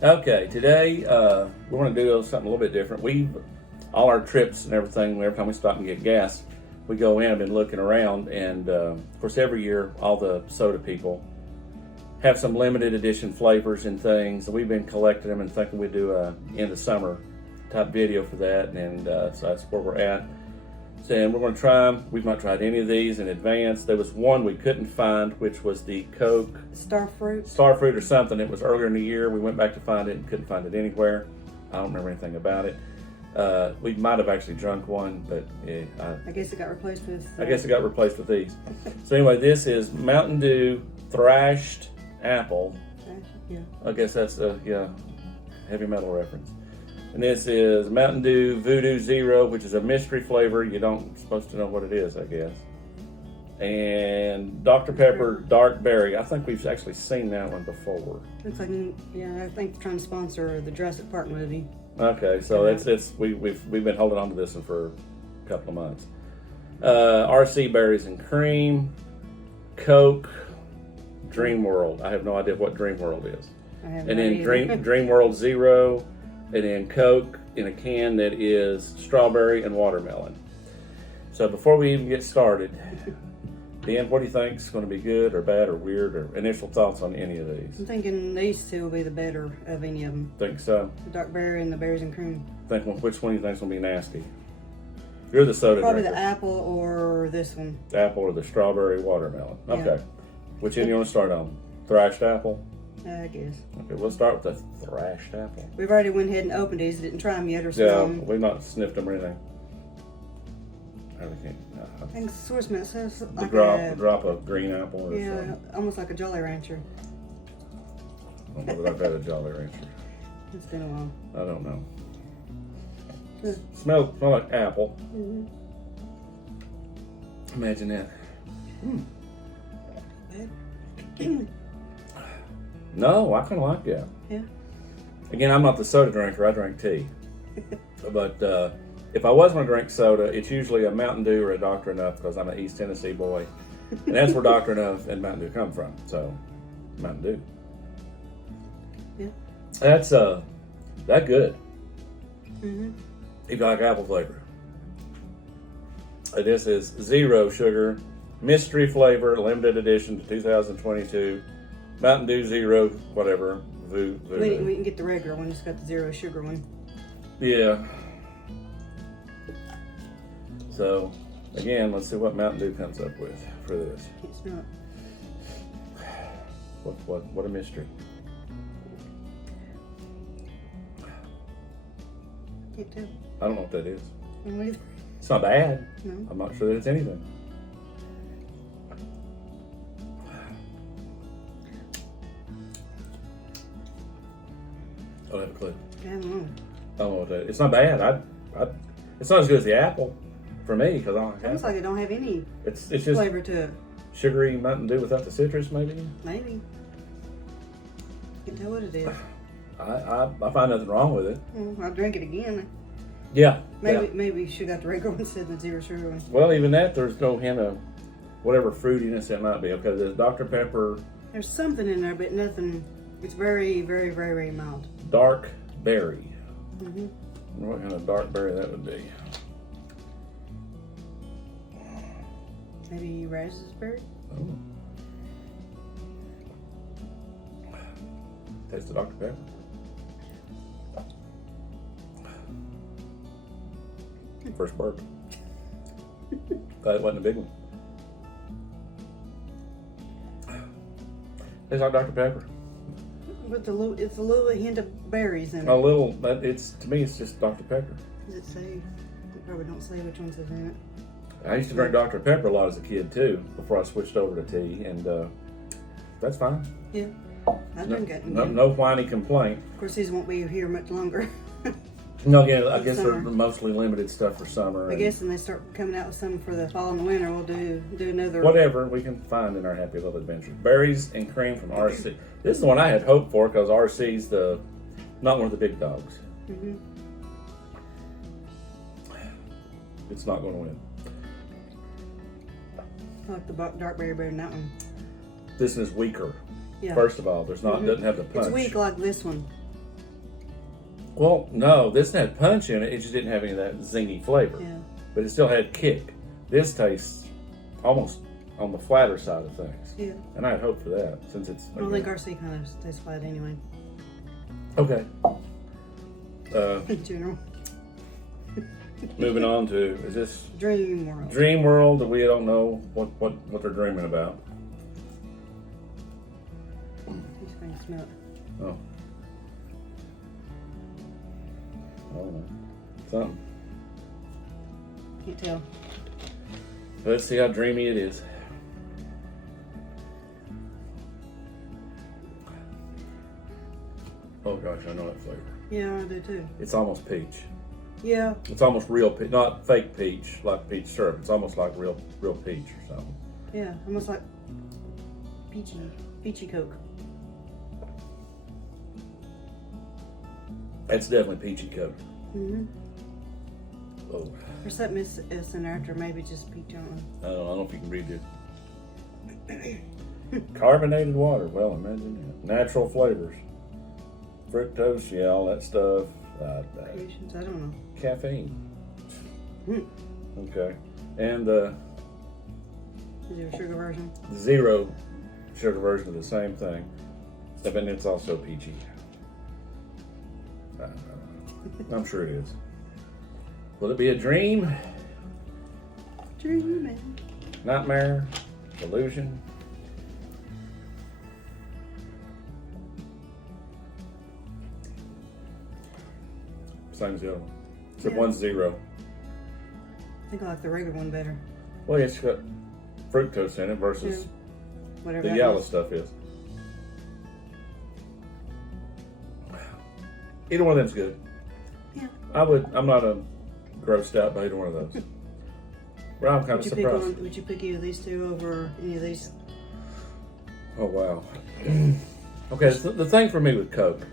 Okay, today we're going to do something a little bit different. All our trips and everything, every time we stop and get gas, we go in and been looking around, and of course every year all the soda people have some limited edition flavors and things, and we've been collecting them and thinking we'd do a end of summer type video for that, and so that's where we're at. And we're going to try them. We've not tried any of these in advance. There was one we couldn't find, which was the Coke Starfruit or something. It was earlier in the year. We went back to find it and couldn't find it anywhere. I don't remember anything about it. We might have actually drunk one, but I guess it got replaced with. I guess it got replaced with these. So anyway, this is Mountain Dew Thrashed Apple. Yeah. I guess that's a heavy metal reference. And this is Mountain Dew VooDew Zero, which is a mystery flavor. You don't supposed to know what it is, I guess. And Dr. Pepper Dark Berry. I think we've actually seen that one before. Looks like, yeah, I think trying to sponsor the Jurassic Park movie. Okay, so we've been holding on to this one for a couple of months. RC Berries and Cream, Coke, Dreamworld. I have no idea what Dreamworld is. And then Dreamworld Zero. And then Coke in a can that is strawberry and watermelon. So before we even get started, Dan, what do you think is going to be good or bad or weird, or initial thoughts on any of these? I'm thinking these two will be the better of any of them. Think so? The dark berry and the berries and cream. Which one do you think is going to be nasty? You're the soda Probably drinker. the apple or this one. The apple or the strawberry watermelon. Yeah. Okay. Which end you want to start on? Thrashed apple? I guess. Okay, we'll start with the thrashed apple. We've already went ahead and opened these. Didn't try them yet or Yeah, something. we've not sniffed them or anything. I think source mint says The like drop of green apple or yeah, something. almost like a Jolly Rancher. I don't know that I've had a Jolly Rancher. It's been a while. I don't know. Good. Smell like apple. Mm-hmm. Imagine that. No, I kind of like that. Yeah. Again, I'm not the soda drinker. I drink tea. But if I was going to drink soda, it's usually a Mountain Dew or a Dr. Enough, because I'm an East Tennessee boy. And that's where Dr. Enough and Mountain Dew come from. So, Mountain Dew. Yeah. That's that good. Mm-hmm. You like apple flavor. This is zero sugar, mystery flavor, limited edition to 2022. Mountain Dew Zero, whatever. We can get the regular one. It's got the zero sugar one. Yeah. So, again, let's see what Mountain Dew comes up with for this. Can't smell it. What a mystery. Can't tell. I don't know what that is. I don't either. It's not bad. No. I'm not sure that it's anything. I don't have a clue. I don't know. I don't know what that is. It's not bad. It's not as good as the apple for me, because I don't like Almost apple. like it don't have any It's just flavor to it. sugary Mountain Dew without the citrus, maybe. Maybe. Can't tell what it is. I find nothing wrong with it. I'll drink it again. Yeah. Maybe you should got the regular one instead of the zero sugar one. Well, even that, there's no hint of whatever fruitiness it might be. Okay, there's Dr. Pepper There's something in there, but nothing. It's very, very, very, very mild. Dark Berry. Mm-hmm. I wonder what kind of dark berry that would be. Maybe raspberry? Oh. Taste the Dr. Pepper. First burp. Glad it wasn't a big one. Tastes like Dr. Pepper. With it's a little hint of berries in it. A little, but to me, it's just Dr. Pepper. Does it say? It probably don't say which one's in it. I used to drink Dr. Pepper a lot as a kid too, before I switched over to tea, and that's fine. Yeah. I drink it. No whiny complaint. Of course, these won't be here much longer. No, again, I guess Summer. they're mostly limited stuff for summer. I guess when they start coming out with some for the fall and the winter, we'll do another. Whatever we can find in our happy little adventures. Berries and cream from RC. This is the one I had hoped for, because RC's not one of the big dogs. Mm-hmm. It's not going to win. I like the dark berry better than that one. This is weaker. Yeah. First of all, doesn't have the punch. It's weak like this one. Well, no, this had punch in it. It just didn't have any of that zingy flavor. Yeah. But it still had kick. This tastes almost on the flatter side of things. Yeah. And I had hoped for that since it's. I think RC kind of tastes flat anyway. Okay. In general. Moving on to, is this Dreamworld. Dreamworld? We don't know what they're dreaming about. Just going to smell it. Oh. I don't know. Something. Can't tell. Let's see how dreamy it is. Oh gosh, I know that flavor. Yeah, I do too. It's almost peach. Yeah. It's almost real peach, not fake peach like peach syrup. It's almost like real peach or something. Yeah, almost like peachy Coke. It's definitely peachy Coke. Mm-hmm. Oh, Or something is in there after maybe just peach on. I don't know if you can read it. Carbonated water. Well, imagine that. Natural flavors. Fructose, yeah, all that stuff. Creations, I don't know. Caffeine. Hmm. Okay. And Is there a sugar version? zero sugar version of the same thing. But then it's also peachy. I don't know. I'm sure it is. Will it be a dream? Dreaming. Nightmare? Illusion? Same as the other one. Except Yeah. one's zero. I think I like the regular one better. Well, it's got fructose in it versus Whatever the that yellow is. stuff is. Either one of them's good. Yeah. I'm not grossed out by either one of those. But I'm kind of surprised. Would you pick either of these two over any of these? Oh, wow. Okay, so the thing for me with Coke,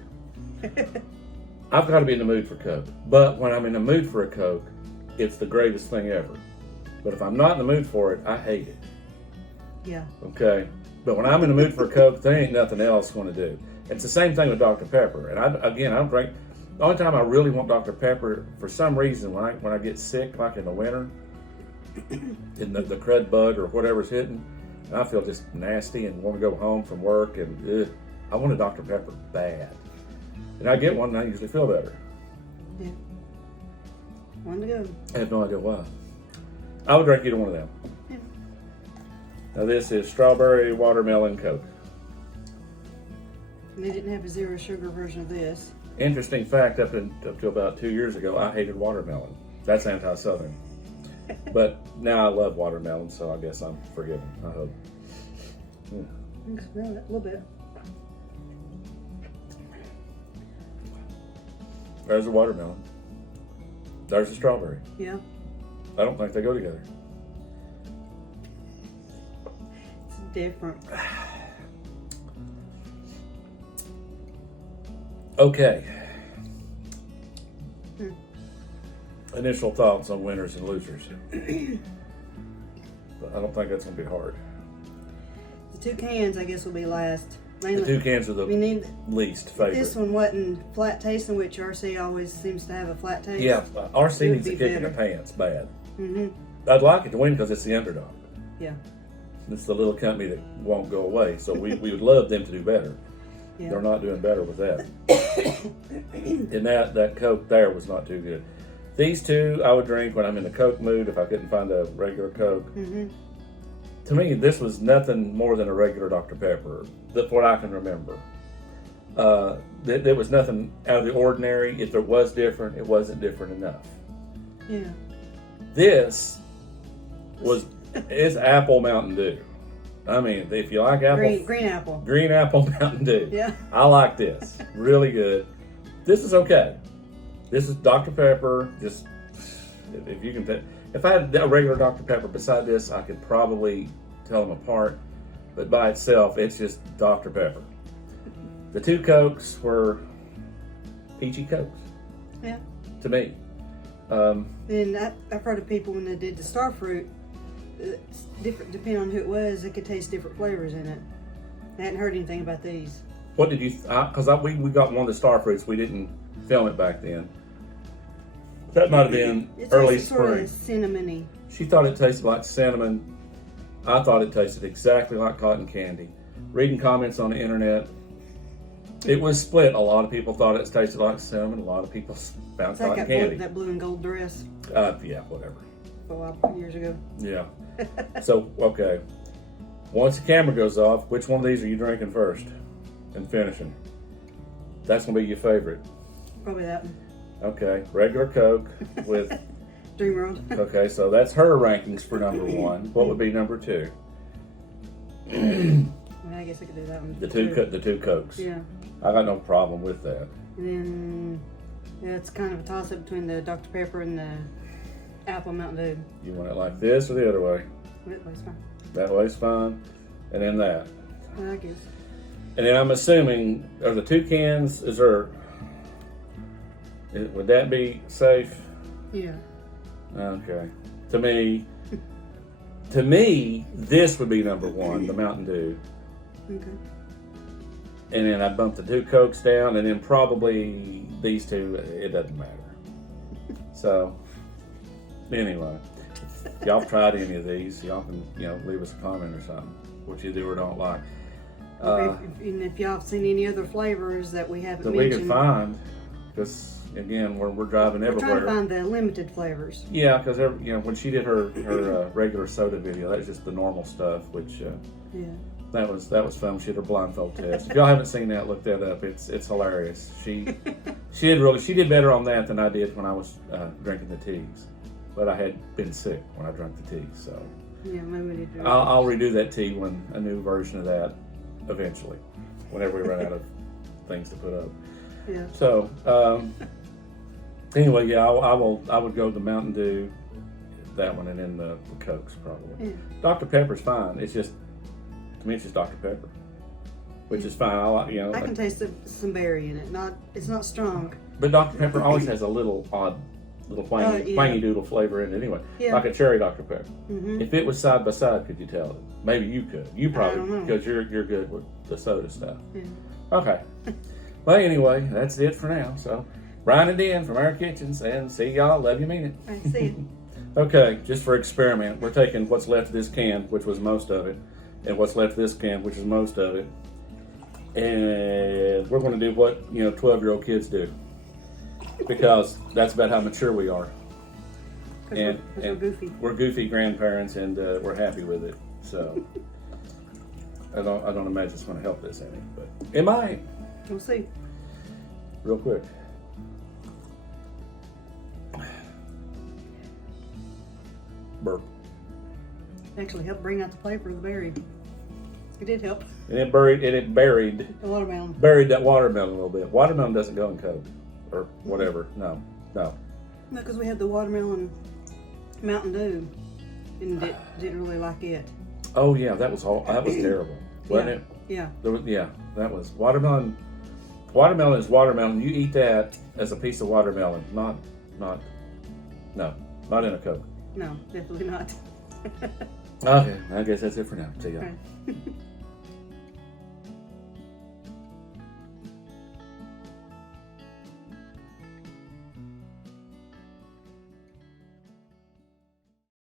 I've got to be in the mood for Coke. But when I'm in the mood for a Coke, it's the greatest thing ever. But if I'm not in the mood for it, I hate it. Yeah. Okay? But when I'm in the mood for a Coke, there ain't nothing else going to do. It's the same thing with Dr. Pepper. And I don't drink. The only time I really want Dr. Pepper, for some reason, when I get sick, like in the winter, in the crud bug or whatever's hitting, and I feel just nasty and want to go home from work, and I want a Dr. Pepper bad. And I get one, and I usually feel better. Yeah. One to go. I have no idea why. I would drink either one of them. Yeah. Now this is strawberry watermelon Coke. And they didn't have a zero sugar version of this. Interesting fact, up to about 2 years ago, I hated watermelon. That's anti-Southern. But now I love watermelon, so I guess I'm forgiven, I hope. You can smell it a little bit. There's the watermelon. There's the strawberry. Yeah. I don't think they go together. It's different. Okay. Initial thoughts on winners and losers. But I don't think that's going to be hard. The two cans, I guess, will be last. The two cans are the We need least favorite. this one wasn't flat tasting, which RC always seems to have a flat taste. Yeah, RC It would needs a be kick in the better. pants bad. Mm-hmm. I'd like it to win because it's the underdog. Yeah. It's the little company that won't go away. So we would love them to do better. Yeah. They're not doing better with that. And that Coke there was not too good. These two I would drink when I'm in the Coke mood if I couldn't find a regular Coke. Mm-hmm. To me, this was nothing more than a regular Dr. Pepper, that's what I can remember. There was nothing out of the ordinary. If there was different, it wasn't different enough. Yeah. This it's apple Mountain Dew. I mean, if you like apple, Green apple. green apple Mountain Dew. Yeah. I like this. Really good. This is okay. This is Dr. Pepper. Just if you can, if I had a regular Dr. Pepper beside this, I could probably tell them apart. But by itself, it's just Dr. Pepper. The two Cokes were peachy Cokes. Yeah. To me. And I've heard of people when they did the star fruit, it's different depending on who it was. It could taste different flavors in it. I hadn't heard anything about these. What did you? Because we got one of the star fruits. We didn't film it back then. That might have been It early tastes sort spring. of cinnamony. She thought it tasted like cinnamon. I thought it tasted exactly like cotton candy. Reading comments on the internet, it was split. A lot of people thought it tasted like cinnamon. A lot of people found It's like cotton that candy. blue and gold dress Yeah, whatever. a lot of years ago. Yeah. So, okay. Once the camera goes off, which one of these are you drinking first and finishing? That's going to be your favorite. Probably that one. Okay. Regular Coke with... Dreamworld. Okay, so that's her rankings for number one. What would be number two? I guess I could do that one. The two Cokes. Yeah. I got no problem with that. And then it's kind of a toss up between the Dr. Pepper and the Apple Mountain Dew. You want it like this or the other way? That way's fine. That way's fine. And then that. I guess. And then I'm assuming, are the two cans, would that be safe? Yeah. Okay. To me, this would be number one, the Mountain Dew. Okay. And then I bump the two Cokes down, and then probably these two, it doesn't matter. So, anyway, if y'all tried any of these, y'all can, leave us a comment or something, what you do or don't like. And if y'all have seen any other flavors that we haven't That we mentioned. can find, because, again, we're driving We're everywhere. trying to find the limited flavors. Yeah, because when she did her regular soda video, that was just the normal stuff, which Yeah. that was fun. She did her blindfold test. If y'all haven't seen that, look that up. It's hilarious. She did better on that than I did when I was drinking the teas, but I had been sick when I drank the tea. So Yeah, maybe we need to. I'll redo that tea when a new version of that eventually, whenever we run out of things to put up. Yeah. So. Anyway, yeah, I would go the Mountain Dew, that one, and then the Cokes probably. Yeah. Dr. Pepper's fine. It's just, to me, it's just Dr. Pepper, which is fine. I can taste some berry in it. It's not strong. But Dr. Pepper always has a little odd, twangy doodle flavor in it anyway, Yeah. like a cherry Dr. Pepper. Mm-hmm. If it was side by side, could you tell it? Maybe you could. You I probably, don't know. because you're good with the soda stuff. Yeah. Okay. Well, anyway, that's it for now. So. Ryan and Dan from our kitchens, and see y'all. Love you, mean it. I see it. Okay, just for experiment, we're taking what's left of this can, which was most of it, and what's left of this can, which is most of it, and we're going to do what 12-year-old kids do, because that's about how mature we are. Because we're goofy. We're goofy grandparents, and we're happy with it. So I don't imagine it's going to help this any, but it might. We'll see. Real quick. Burp. Actually helped bring out the flavor of the berry. It did help. And it buried The watermelon. that watermelon a little bit. Watermelon doesn't go in Coke or whatever. No. No, because we had the watermelon Mountain Dew, and didn't really like it. Oh yeah, that was terrible, wasn't it? Yeah. That was watermelon. Watermelon is watermelon. You eat that as a piece of watermelon, not in a Coke. No, definitely not. Okay, I guess that's it for now. See ya. Okay.